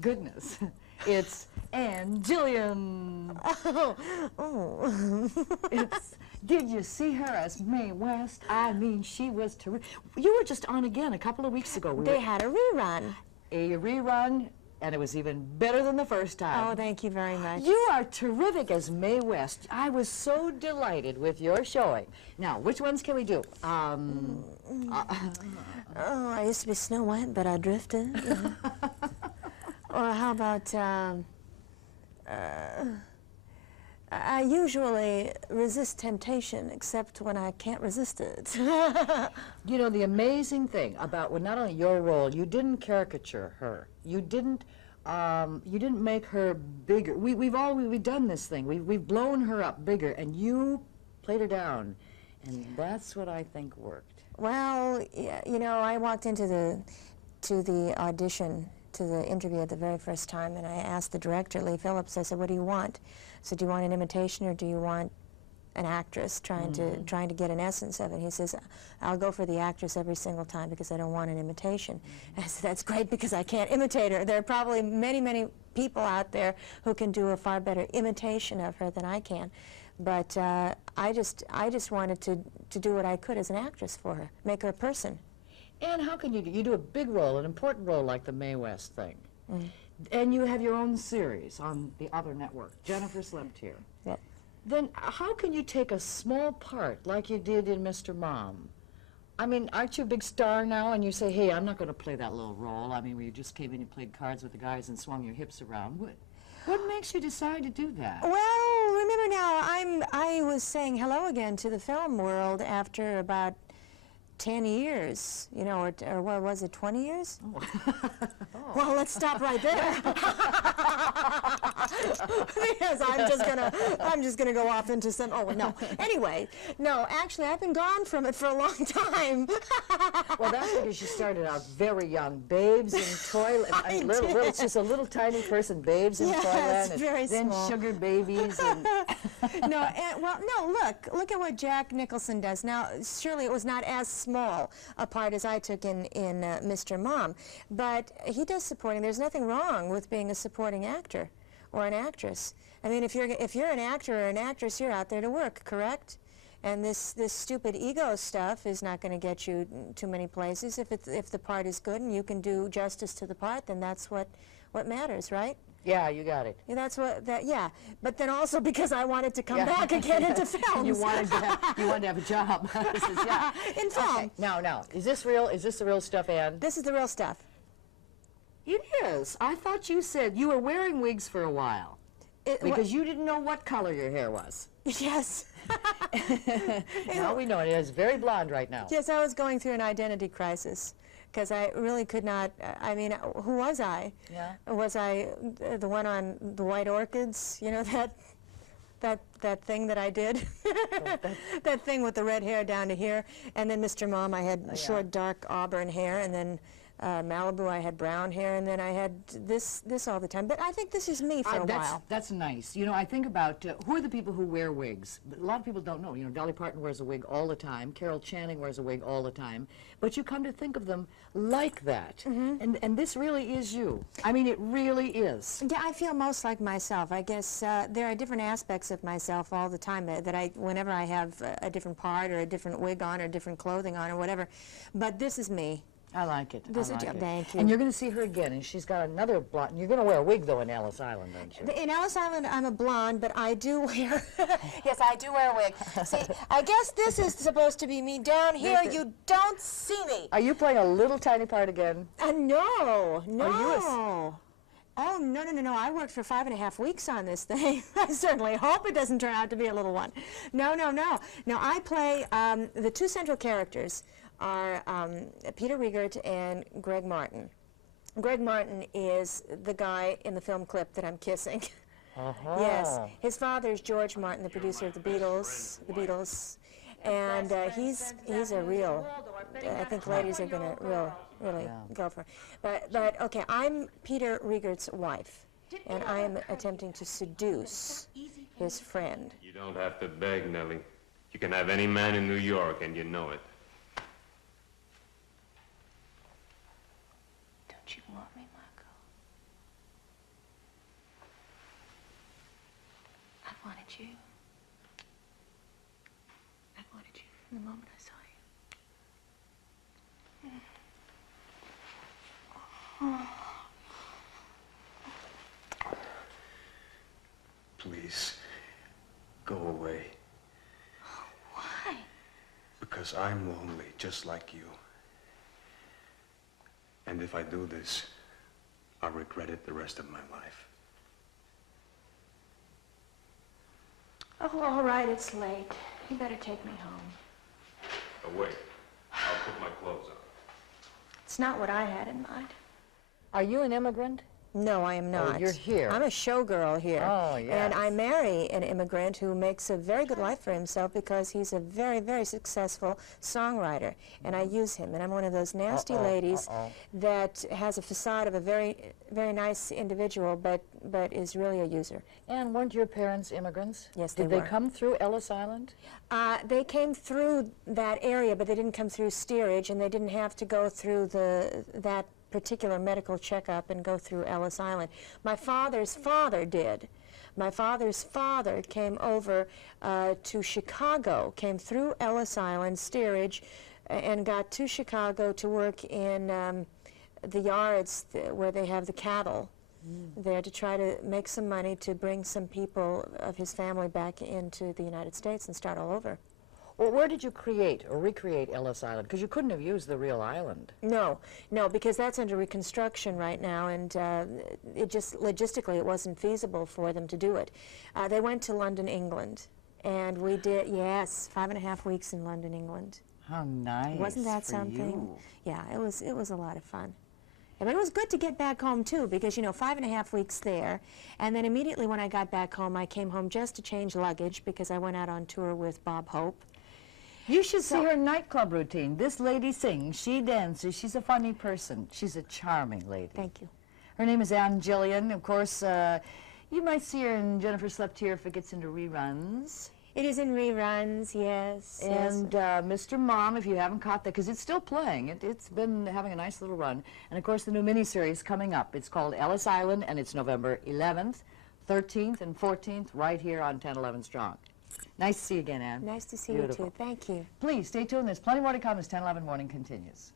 goodness. It's Ann Jillian. Oh. Did you see her as Mae West? I mean, she was terrific. You were just on again a couple of weeks ago. They had a rerun. A rerun, and it was even better than the first time. Oh, thank you very much. You are terrific as Mae West. I was so delighted with your showing. Now, which ones can we do? Oh, I used to be Snow White, but I drifted. Or how about, I usually resist temptation, except when I can't resist it. You know, the amazing thing about, well, not only your role, you didn't caricature her. You didn't make her bigger. We've done this thing. We've blown her up bigger, and you played her down, and that's what I think worked. Well, yeah, you know, I walked into the audition, to the interview at the very first time, and I asked the director, Lee Phillips, I said, what do you want? So do you want an imitation, or do you want an actress trying to get an essence of it? He says, I'll go for the actress every single time because I don't want an imitation. I said, that's great because I can't imitate her. There are probably many, many people out there who can do a far better imitation of her than I can. But I just wanted to do what I could as an actress for her, make her a person. And how can you do a big role, an important role like the Mae West thing? And you have your own series on the other network, Jennifer Slept Here. Yeah. Then how can you take a small part like you did in Mr. Mom? I mean, aren't you a big star now and you say, hey, I'm not going to play that little role. I mean, where you just came in and played cards with the guys and swung your hips around. What makes you decide to do that? Well, remember now, I was saying hello again to the film world after about 10 years, you know, or what was it, 20 years? Oh. Well, let's stop right there. Because I'm just gonna go off into some, oh, no. Anyway, no, actually, I've been gone from it for a long time. Well, that's because you started out very young, babes in toilet, it's just a little tiny person, babes in toilet, and very then small. sugar babies. And No, well, no, look at what Jack Nicholson does. Now, surely it was not as small a part as I took in Mr. Mom, but he does supporting. There's nothing wrong with being a supporting actor or an actress. I mean, if you're an actor or an actress, you're out there to work, correct? And this stupid ego stuff is not going to get you too many places. If the part is good and you can do justice to the part, then that's what matters, right? yeah, you got it. Yeah, yeah. But then also because I wanted to come back again into films. You wanted to have a job. This is, yeah. In film. Okay. Now, is this real? Is this the real stuff, Ann? This is the real stuff. It is. I thought you said you were wearing wigs for a while because you didn't know what color your hair was. Yes. Now we know it is very blonde right now. Yes, I was going through an identity crisis because I really could not, I mean, who was I? Yeah. Was I the one on the White Orchids? You know, that thing that I did? That thing with the red hair down to here. And then Mr. Mom, I had short, dark auburn hair, and then Malibu, I had brown hair, and then I had this all the time. But I think this is me for a while. That's nice. You know, I think about who are the people who wear wigs. A lot of people don't know. You know, Dolly Parton wears a wig all the time. Carol Channing wears a wig all the time. But you come to think of them like that. And this really is you. I mean, it really is. Yeah, I feel most like myself. I guess there are different aspects of myself all the time that whenever I have a different part or a different wig on or different clothing on or whatever. But this is me. I like it. Thank you. And you're going to see her again, and she's got another blonde. You're going to wear a wig, though, in Ellis Island, aren't you? In Ellis Island, I'm a blonde, but I do wear... Yes, I do wear a wig. See, I guess this is supposed to be me. Down here, you don't see me. Are you playing a little tiny part again? No. Are you Oh, no. I worked for 5.5 weeks on this thing. I certainly hope it doesn't turn out to be a little one. No. Now, I play the two central characters are Peter Riegert and Greg Martin. Greg Martin is the guy in the film clip that I'm kissing. Yes. His father is George Martin, the producer of the Beatles. And he's a real, I think ladies are going to really go for it. But okay, I'm Peter Riegert's wife, and I am attempting to seduce his friend. You don't have to beg, Nellie. You can have any man in New York, and you know it. Don't you want me, Marco? wanted you. I wanted you from the moment I saw you. Please, go away. Why? Because I'm lonely, just like you. And if I do this, I'll regret it the rest of my life. Oh, all right, it's late. You better take me home. Oh, wait. I'll put my clothes on. It's not what I had in mind. Are you an immigrant? No, I am not. you're here. I'm a showgirl here. Oh, yes. And I marry an immigrant who makes a very good life for himself because he's a very, very successful songwriter. And I use him. And I'm one of those nasty ladies that has a facade of a very, very nice individual, but is really a user. And weren't your parents immigrants? Yes, they Did were. they come through Ellis Island? They came through that area, but they didn't come through steerage, and they didn't have to go through that particular medical checkup and go through Ellis Island. My father's father did. My father's father came over to Chicago, came through Ellis Island, steerage, and got to Chicago to work in the yards where they have the cattle there to try to make some money to bring some people of his family back into the United States and start all over. Well, where did you create or recreate Ellis Island? Because you couldn't have used the real island. No, because that's under reconstruction right now, and it just logistically it wasn't feasible for them to do it. They went to London, England, and we did, yes, 5.5 weeks in London, England. How nice. Wasn't that for something? you. Yeah, it was a lot of fun. But it was good to get back home too, because 5.5 weeks there, and then immediately when I got back home, I came home just to change luggage because I went out on tour with Bob Hope. You should see her nightclub routine. This lady sings, she dances, she's a funny person. She's a charming lady. Thank you. Her name is Ann Jillian. Of course, you might see her in Jennifer Slept Here if it gets into reruns. It is in reruns, yes. And Mr. Mom, if you haven't caught that, because it's still playing. It's been having a nice little run. And of course, the new miniseries coming up. It's called Ellis Island, and it's November 11th, 13th, and 14th, right here on 1011 Strong. Nice to see you again, Ann. Nice to see Beautiful. you too. Thank you. Please stay tuned. There's plenty more to come as 1011 Morning continues.